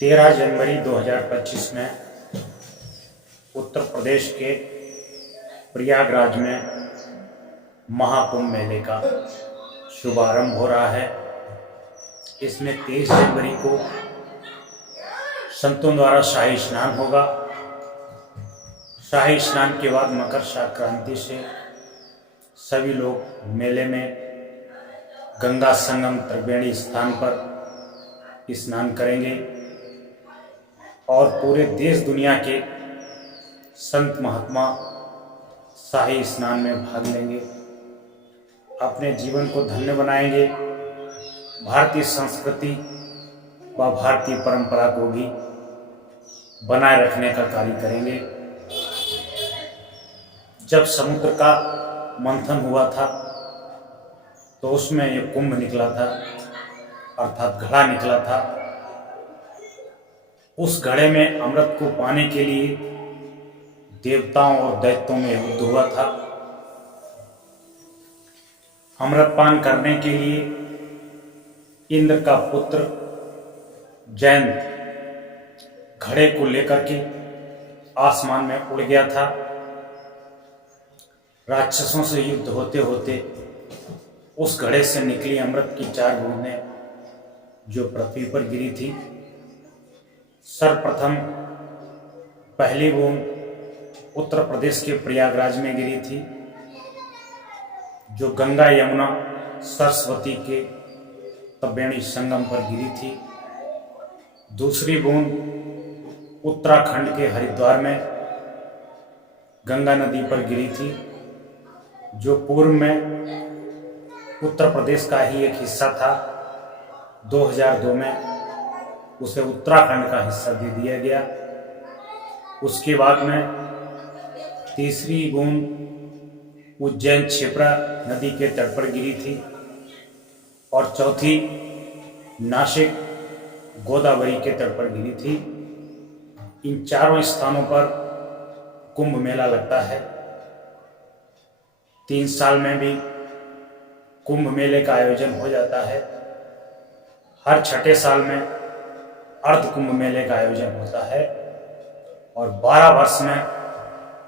13 जनवरी 2025 में उत्तर प्रदेश के प्रयागराज में महाकुंभ मेले का शुभारंभ हो रहा है। इसमें 23 जनवरी को संतों द्वारा शाही स्नान होगा। शाही स्नान के बाद मकर संक्रांति से सभी लोग मेले में गंगा संगम त्रिवेणी स्थान पर स्नान करेंगे और पूरे देश दुनिया के संत महात्मा शाही स्नान में भाग लेंगे, अपने जीवन को धन्य बनाएंगे, भारतीय संस्कृति व भारतीय परंपरा को भी बनाए रखने का कार्य करेंगे। जब समुद्र का मंथन हुआ था तो उसमें ये कुंभ निकला था, अर्थात घड़ा निकला था। उस घड़े में अमृत को पाने के लिए देवताओं और दैत्यों में युद्ध हुआ था। अमृत पान करने के लिए इंद्र का पुत्र जयंत घड़े को लेकर के आसमान में उड़ गया था। राक्षसों से युद्ध होते होते उस घड़े से निकली अमृत की 4 बूंदें जो पृथ्वी पर गिरी थी। सर्वप्रथम पहली बूंद उत्तर प्रदेश के प्रयागराज में गिरी थी, जो गंगा यमुना सरस्वती के त्रिवेणी संगम पर गिरी थी। दूसरी बूंद उत्तराखंड के हरिद्वार में गंगा नदी पर गिरी थी, जो पूर्व में उत्तर प्रदेश का ही एक हिस्सा था। 2002 में उसे उत्तराखंड का हिस्सा दे दिया गया। उसके बाद में तीसरी बूंद उज्जैन क्षिप्रा नदी के तट पर गिरी थी और चौथी नासिक गोदावरी के तट पर गिरी थी। इन चारों स्थानों पर कुंभ मेला लगता है। 3 साल में भी कुंभ मेले का आयोजन हो जाता है। हर छठे साल में अर्ध कुंभ मेले का आयोजन होता है और 12 वर्ष में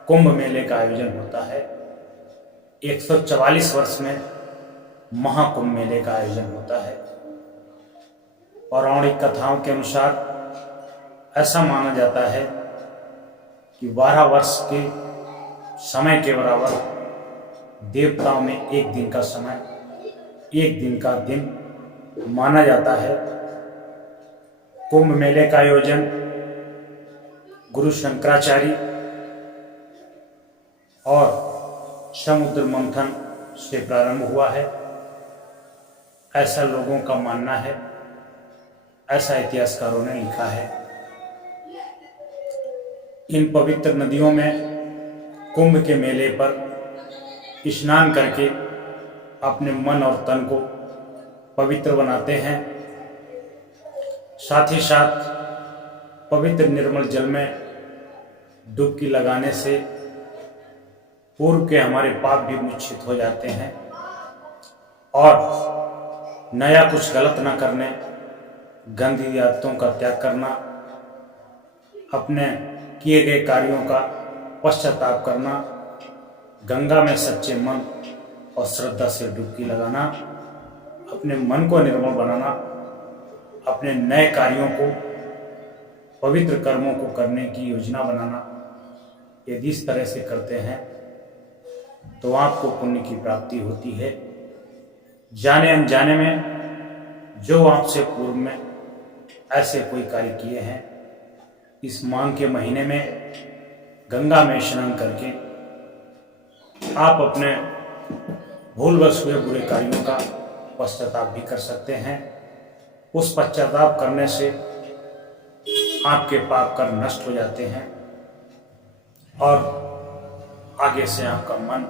कुंभ मेले का आयोजन होता है। 144 वर्ष में महाकुंभ मेले का आयोजन होता है। पौराणिक कथाओं के अनुसार ऐसा माना जाता है कि 12 वर्ष के समय के बराबर देवताओं में एक दिन का समय, एक दिन का दिन माना जाता है। कुंभ मेले का आयोजन गुरु शंकराचार्य और समुद्र मंथन से प्रारंभ हुआ है, ऐसा लोगों का मानना है, ऐसा इतिहासकारों ने लिखा है। इन पवित्र नदियों में कुंभ के मेले पर स्नान करके अपने मन और तन को पवित्र बनाते हैं। साथ ही साथ पवित्र निर्मल जल में डुबकी लगाने से पूर्व के हमारे पाप भी मुच्छित हो जाते हैं और नया कुछ गलत न करने, गंदी आदतों का त्याग करना, अपने किए गए कार्यों का पश्चाताप करना, गंगा में सच्चे मन और श्रद्धा से डुबकी लगाना, अपने मन को निर्मल बनाना, अपने नए कार्यों को, पवित्र कर्मों को करने की योजना बनाना, यदि इस तरह से करते हैं तो आपको पुण्य की प्राप्ति होती है। जाने अनजाने में जो आपसे पूर्व में ऐसे कोई कार्य किए हैं, इस माघ के महीने में गंगा में स्नान करके आप अपने भूलवश हुए बुरे कार्यों का पश्चाताप भी कर सकते हैं। उस पश्चाताप करने से आपके पाप कर नष्ट हो जाते हैं और आगे से आपका मन,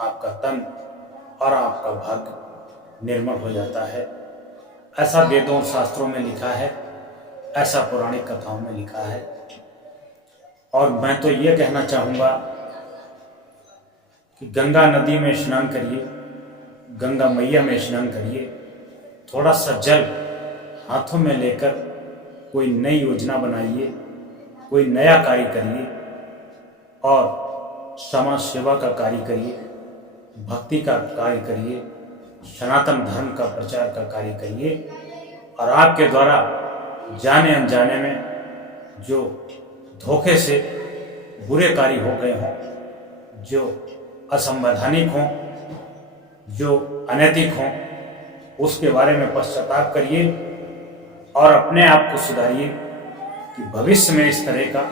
आपका तन और आपका भाग्य निर्मल हो जाता है। ऐसा वेदों और शास्त्रों में लिखा है, ऐसा पौराणिक कथाओं में लिखा है। और मैं तो ये कहना चाहूँगा कि गंगा नदी में स्नान करिए, गंगा मैया में स्नान करिए, थोड़ा सा जल हाथों में लेकर कोई नई योजना बनाइए, कोई नया कार्य करिए और समाज सेवा का कार्य करिए, भक्ति का कार्य करिए, सनातन धर्म का प्रचार का कार्य करिए। और आपके द्वारा जाने अनजाने में जो धोखे से बुरे कार्य हो गए हों, जो असंवैधानिक हों, जो अनैतिक हों, उसके बारे में पश्चाताप करिए और अपने आप को सुधारिए कि भविष्य में इस तरह का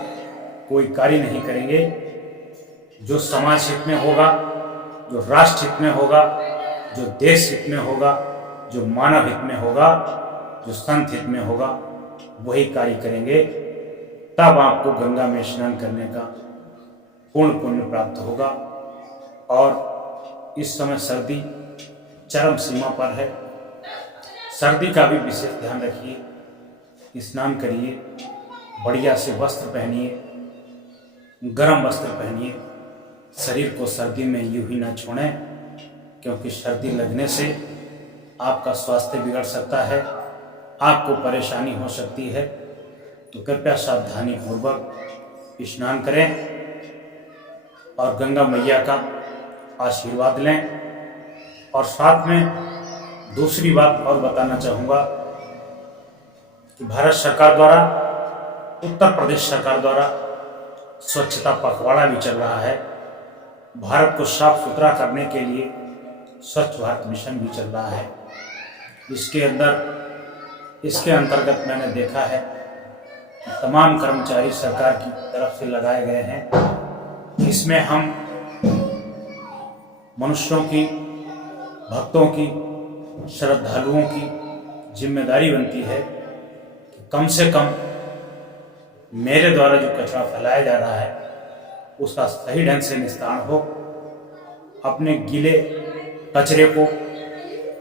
कोई कार्य नहीं करेंगे जो समाज हित में होगा, जो राष्ट्र हित में होगा, जो देश हित में होगा, जो मानव हित में होगा, जो संत हित में होगा, वही कार्य करेंगे। तब आपको गंगा में स्नान करने का पूर्ण पुण्य प्राप्त होगा। और इस समय सर्दी चरम सीमा पर है, सर्दी का भी विशेष ध्यान रखिए। स्नान करिए, बढ़िया से वस्त्र पहनिए, गर्म वस्त्र पहनिए, शरीर को सर्दी में यूं ही ना छोड़ें, क्योंकि सर्दी लगने से आपका स्वास्थ्य बिगड़ सकता है, आपको परेशानी हो सकती है। तो कृपया सावधानी पूर्वक स्नान करें और गंगा मैया का आशीर्वाद लें। और साथ में दूसरी बात और बताना चाहूँगा कि भारत सरकार द्वारा, उत्तर प्रदेश सरकार द्वारा स्वच्छता पखवाड़ा भी चल रहा है। भारत को साफ सुथरा करने के लिए स्वच्छ भारत मिशन भी चल रहा है। इसके अंतर्गत मैंने देखा है कि तमाम कर्मचारी सरकार की तरफ से लगाए गए हैं। इसमें हम मनुष्यों की, भक्तों की, श्रद्धालुओं की जिम्मेदारी बनती है कि कम से कम मेरे द्वारा जो कचरा फैलाया जा रहा है उसका सही ढंग से निस्तारण हो। अपने गीले कचरे को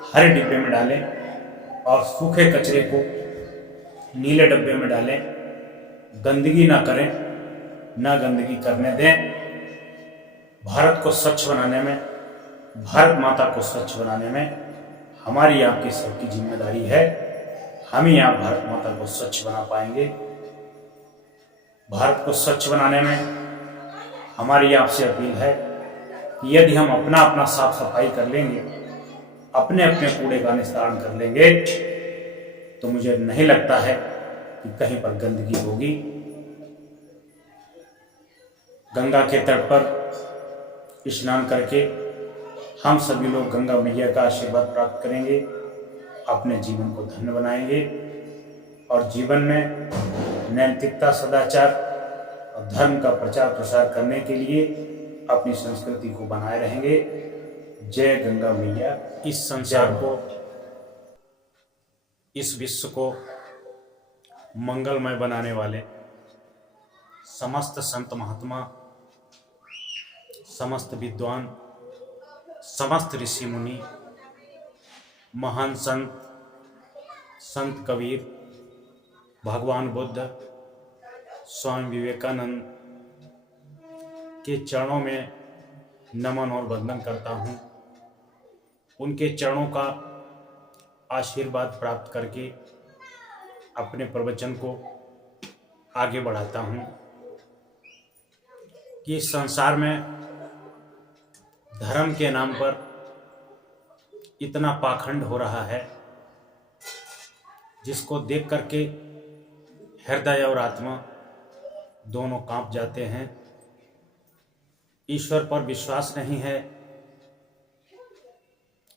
हरे डिब्बे में डालें और सूखे कचरे को नीले डब्बे में डालें। गंदगी ना करें, ना गंदगी करने दें। भारत को स्वच्छ बनाने में, भारत माता को स्वच्छ बनाने में हमारी आपकी सबकी जिम्मेदारी है। हम ही आप भारत माता को स्वच्छ बना पाएंगे। भारत को स्वच्छ बनाने में हमारी आपसे अपील है कि यदि हम अपना अपना साफ सफाई कर लेंगे, अपने अपने कूड़े का निस्तारण कर लेंगे, तो मुझे नहीं लगता है कि कहीं पर गंदगी होगी। गंगा के तट पर स्नान करके हम सभी लोग गंगा मैया का आशीर्वाद प्राप्त करेंगे, अपने जीवन को धन्य बनाएंगे और जीवन में नैतिकता, सदाचार और धर्म का प्रचार प्रसार करने के लिए अपनी संस्कृति को बनाए रहेंगे। जय गंगा मैया। इस संसार को, इस विश्व को मंगलमय बनाने वाले समस्त संत महात्मा, समस्त विद्वान, समस्त ऋषि मुनि, महान संत, संत कबीर, भगवान बुद्ध, स्वामी विवेकानंद के चरणों में नमन और वंदन करता हूँ। उनके चरणों का आशीर्वाद प्राप्त करके अपने प्रवचन को आगे बढ़ाता हूँ कि इस संसार में धर्म के नाम पर इतना पाखंड हो रहा है, जिसको देख करके हृदय और आत्मा दोनों कांप जाते हैं। ईश्वर पर विश्वास नहीं है,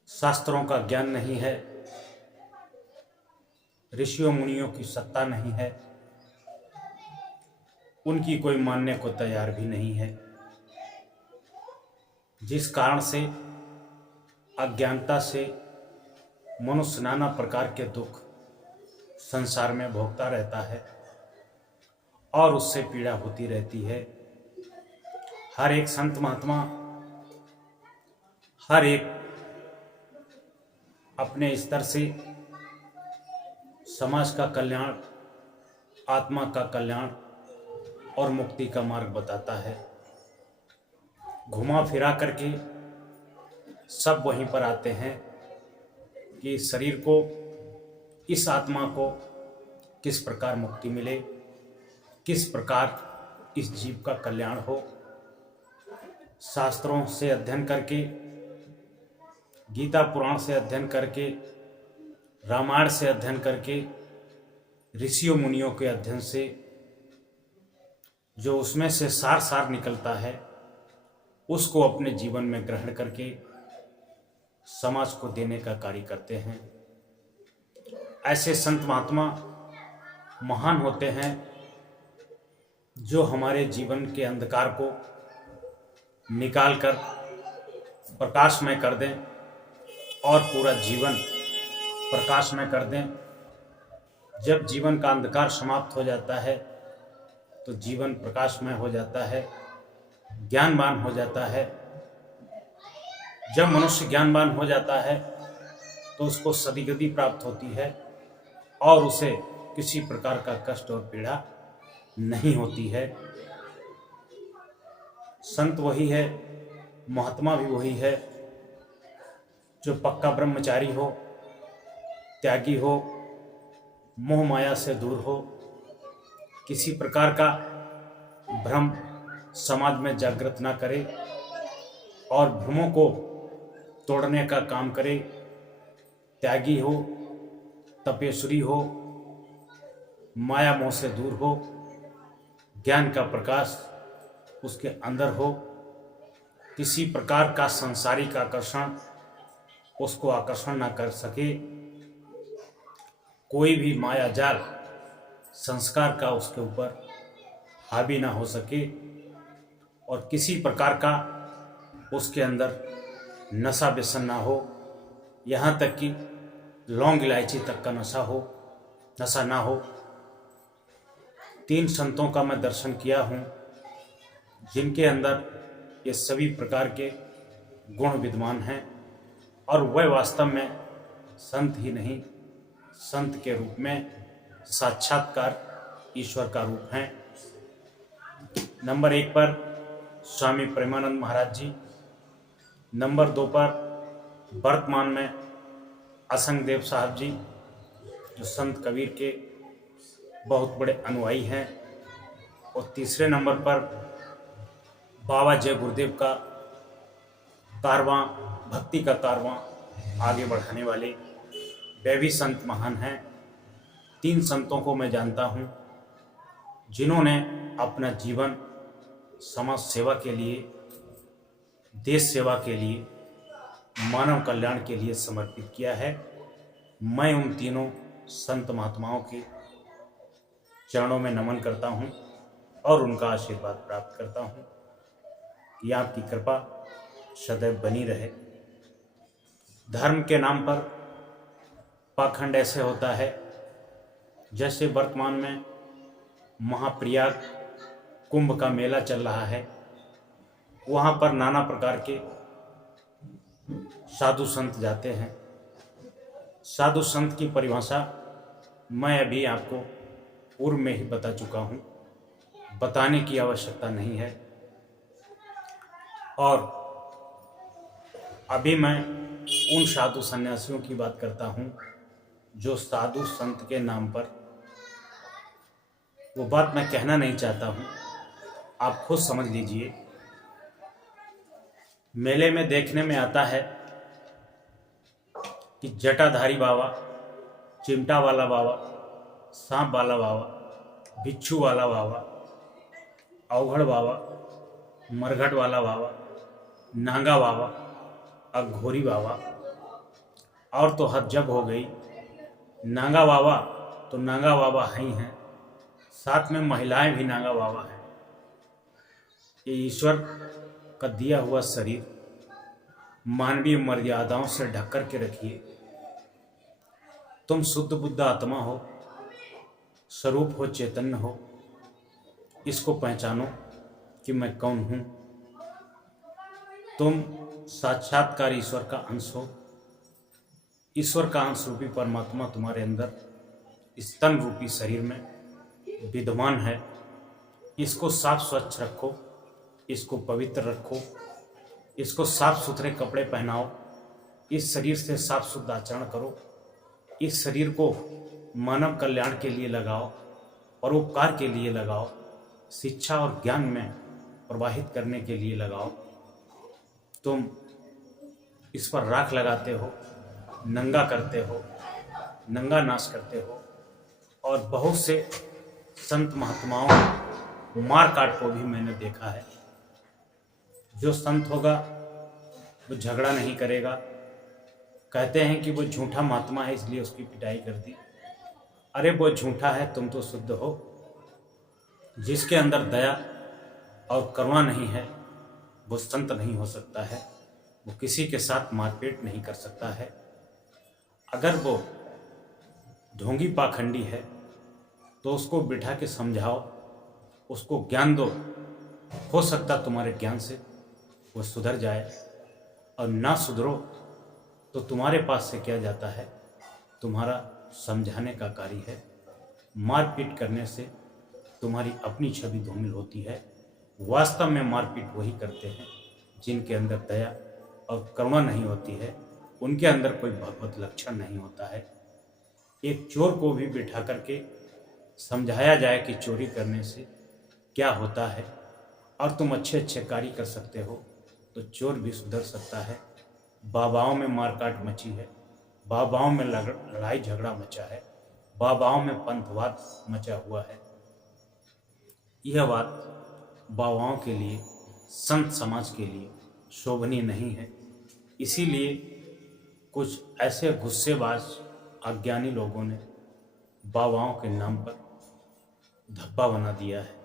शास्त्रों का ज्ञान नहीं है, ऋषियों मुनियों की सत्ता नहीं है, उनकी कोई मानने को तैयार भी नहीं है, जिस कारण से अज्ञानता से मनुष्य नाना प्रकार के दुख संसार में भोगता रहता है और उससे पीड़ा होती रहती है। हर एक संत महात्मा, हर एक अपने स्तर से समाज का कल्याण, आत्मा का कल्याण और मुक्ति का मार्ग बताता है। घुमा फिरा करके सब वहीं पर आते हैं कि शरीर को, इस आत्मा को किस प्रकार मुक्ति मिले, किस प्रकार इस जीव का कल्याण हो। शास्त्रों से अध्ययन करके, गीता पुराण से अध्ययन करके, रामायण से अध्ययन करके, ऋषियों मुनियों के अध्ययन से जो उसमें से सार सार निकलता है उसको अपने जीवन में ग्रहण करके समाज को देने का कार्य करते हैं। ऐसे संत महात्मा महान होते हैं जो हमारे जीवन के अंधकार को निकालकर प्रकाशमय कर दें और पूरा जीवन प्रकाशमय कर दें। जब जीवन का अंधकार समाप्त हो जाता है तो जीवन प्रकाशमय हो जाता है, ज्ञानवान हो जाता है। जब मनुष्य ज्ञानवान हो जाता है तो उसको सद्गति प्राप्त होती है और उसे किसी प्रकार का कष्ट और पीड़ा नहीं होती है। संत वही है, महात्मा भी वही है जो पक्का ब्रह्मचारी हो, त्यागी हो, मोह माया से दूर हो, किसी प्रकार का भ्रम समाज में जागृत ना करे और भ्रमों को तोड़ने का काम करे। त्यागी हो, तपेश्वरी हो, माया मोह से दूर हो, ज्ञान का प्रकाश उसके अंदर हो, किसी प्रकार का सांसारिक आकर्षण उसको आकर्षण ना कर सके, कोई भी माया जाल संस्कार का उसके ऊपर हावी ना हो सके और किसी प्रकार का उसके अंदर नशा व्यसन ना हो, यहाँ तक कि लौंग इलायची तक का नशा ना हो। 3 संतों का मैं दर्शन किया हूँ जिनके अंदर ये सभी प्रकार के गुण विद्यमान हैं और वह वास्तव में संत ही नहीं, संत के रूप में साक्षात्कार ईश्वर का रूप हैं। नंबर 1 पर स्वामी प्रेमानंद महाराज जी, नंबर 2 पर वर्तमान में असंग देव साहब जी जो संत कबीर के बहुत बड़े अनुयायी हैं, और तीसरे नंबर पर बाबा जय गुरुदेव का कारवां, भक्ति का कारवां आगे बढ़ाने वाले वे भी संत महान हैं। 3 संतों को मैं जानता हूँ जिन्होंने अपना जीवन समाज सेवा के लिए, देश सेवा के लिए, मानव कल्याण के लिए समर्पित किया है। मैं उन तीनों संत महात्माओं के चरणों में नमन करता हूँ और उनका आशीर्वाद प्राप्त करता हूँ कि आपकी कृपा सदैव बनी रहे। धर्म के नाम पर पाखंड ऐसे होता है जैसे वर्तमान में महाप्रयाग कुंभ का मेला चल रहा है, वहाँ पर नाना प्रकार के साधु संत जाते हैं। साधु संत की परिभाषा मैं अभी आपको पूर्व में ही बता चुका हूँ, बताने की आवश्यकता नहीं है। और अभी मैं उन साधु सन्यासियों की बात करता हूँ जो साधु संत के नाम पर, वो बात मैं कहना नहीं चाहता हूँ, आप खुद समझ लीजिए। मेले में देखने में आता है कि जटाधारी बाबा, चिमटा वाला बाबा, सांप वाला बाबा, बिच्छू वाला बाबा, अवघड़ बाबा, मरघट वाला बाबा, नांगा बाबा, अघोरी बाबा, और तो हद जग हो गई। नांगा बाबा तो नांगा बाबा ही हैं, साथ में महिलाएं भी नांगा बाबा हैं। ये ईश्वर का दिया हुआ शरीर मानवीय मर्यादाओं से ढक कर के रखिए। तुम शुद्ध बुद्ध आत्मा हो, स्वरूप हो, चैतन्य हो, इसको पहचानो कि मैं कौन हूँ। तुम साक्षात्कार ईश्वर का अंश हो। ईश्वर का अंश रूपी परमात्मा तुम्हारे अंदर इस तन रूपी शरीर में विद्यमान है। इसको साफ स्वच्छ रखो, इसको पवित्र रखो, इसको साफ सुथरे कपड़े पहनाओ, इस शरीर से साफ शुद्ध आचरण करो, इस शरीर को मानव कल्याण के लिए लगाओ, परोपकार के लिए लगाओ, शिक्षा और ज्ञान में प्रवाहित करने के लिए लगाओ। तुम इस पर राख लगाते हो, नंगा करते हो, नंगा नाश करते हो। और बहुत से संत महात्माओं की मार काट को भी मैंने देखा है। जो संत होगा वो झगड़ा नहीं करेगा, कहते हैं कि वो झूठा महात्मा है इसलिए उसकी पिटाई कर दी। अरे वो झूठा है, तुम तो शुद्ध हो। जिसके अंदर दया और करुणा नहीं है वो संत नहीं हो सकता है, वो किसी के साथ मारपीट नहीं कर सकता है। अगर वो ढोंगी पाखंडी है तो उसको बिठा के समझाओ, उसको ज्ञान दो। हो सकता तुम्हारे ज्ञान से वो सुधर जाए, और ना सुधरो तो तुम्हारे पास से क्या जाता है, तुम्हारा समझाने का कार्य है। मारपीट करने से तुम्हारी अपनी छवि धूमिल होती है। वास्तव में मारपीट वही करते हैं जिनके अंदर दया और करुणा नहीं होती है, उनके अंदर कोई भगवत लक्षण नहीं होता है। एक चोर को भी बिठा करके समझाया जाए कि चोरी करने से क्या होता है और तुम अच्छे अच्छे कार्य कर सकते हो, तो चोर भी सुधर सकता है। बाबाओं में मारकाट मची है, बाबाओं में लड़ाई झगड़ा मचा है, बाबाओं में पंथवाद मचा हुआ है। यह बात बाबाओं के लिए, संत समाज के लिए शोभनीय नहीं है। इसीलिए कुछ ऐसे गुस्सेबाज अज्ञानी लोगों ने बाबाओं के नाम पर धब्बा बना दिया है।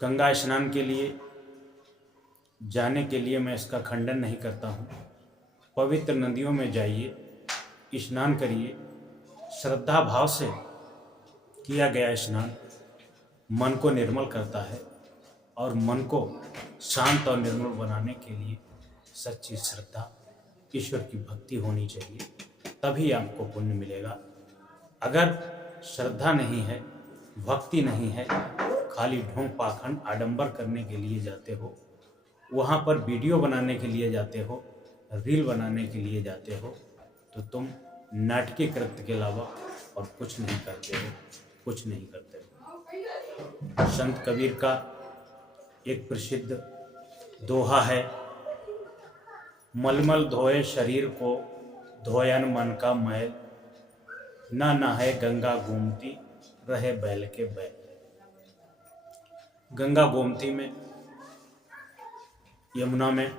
गंगा स्नान के लिए जाने के लिए मैं इसका खंडन नहीं करता हूँ। पवित्र नदियों में जाइए, स्नान करिए। श्रद्धा भाव से किया गया स्नान मन को निर्मल करता है, और मन को शांत और निर्मल बनाने के लिए सच्ची श्रद्धा, ईश्वर की भक्ति होनी चाहिए, तभी आपको पुण्य मिलेगा। अगर श्रद्धा नहीं है, भक्ति नहीं है, खाली ढोंग पाखंड आडंबर करने के लिए जाते हो, वहाँ पर वीडियो बनाने के लिए जाते हो, रील बनाने के लिए जाते हो, तो तुम नाटकीय कृत्य के अलावा और कुछ नहीं करते हो, कुछ नहीं करते हो। संत कबीर का एक प्रसिद्ध दोहा है, मलमल धोए शरीर को, धोयन मन का मैल, ना नहाए गंगा गोमती, रहे बैल के बैल। गंगा गोमती में, यमुना में,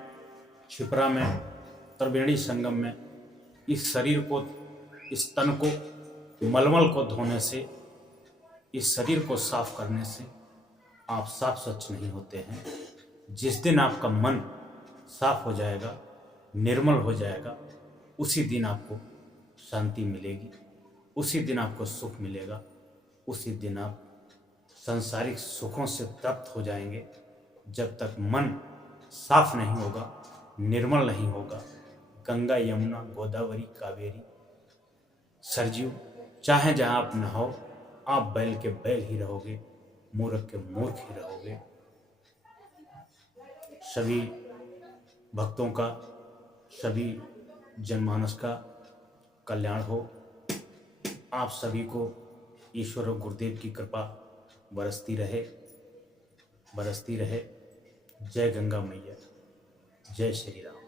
क्षिप्रा में, त्रिवेणी संगम में इस शरीर को, इस तन को, मलमल को धोने से, इस शरीर को साफ करने से आप साफ स्वच्छ नहीं होते हैं। जिस दिन आपका मन साफ हो जाएगा, निर्मल हो जाएगा, उसी दिन आपको शांति मिलेगी, उसी दिन आपको सुख मिलेगा, उसी दिन आप सांसारिक सुखों से तृप्त हो जाएंगे। जब तक मन साफ नहीं होगा, निर्मल नहीं होगा, गंगा यमुना गोदावरी कावेरी सरजू चाहे जहाँ आप नहाओ, आप बैल के बैल ही रहोगे, मूर्ख के मूर्ख ही रहोगे। सभी भक्तों का, सभी जनमानस का कल्याण हो। आप सभी को ईश्वर और गुरुदेव की कृपा बरसती रहे, बरसती रहे। जय गंगा मैया, जय श्री राम।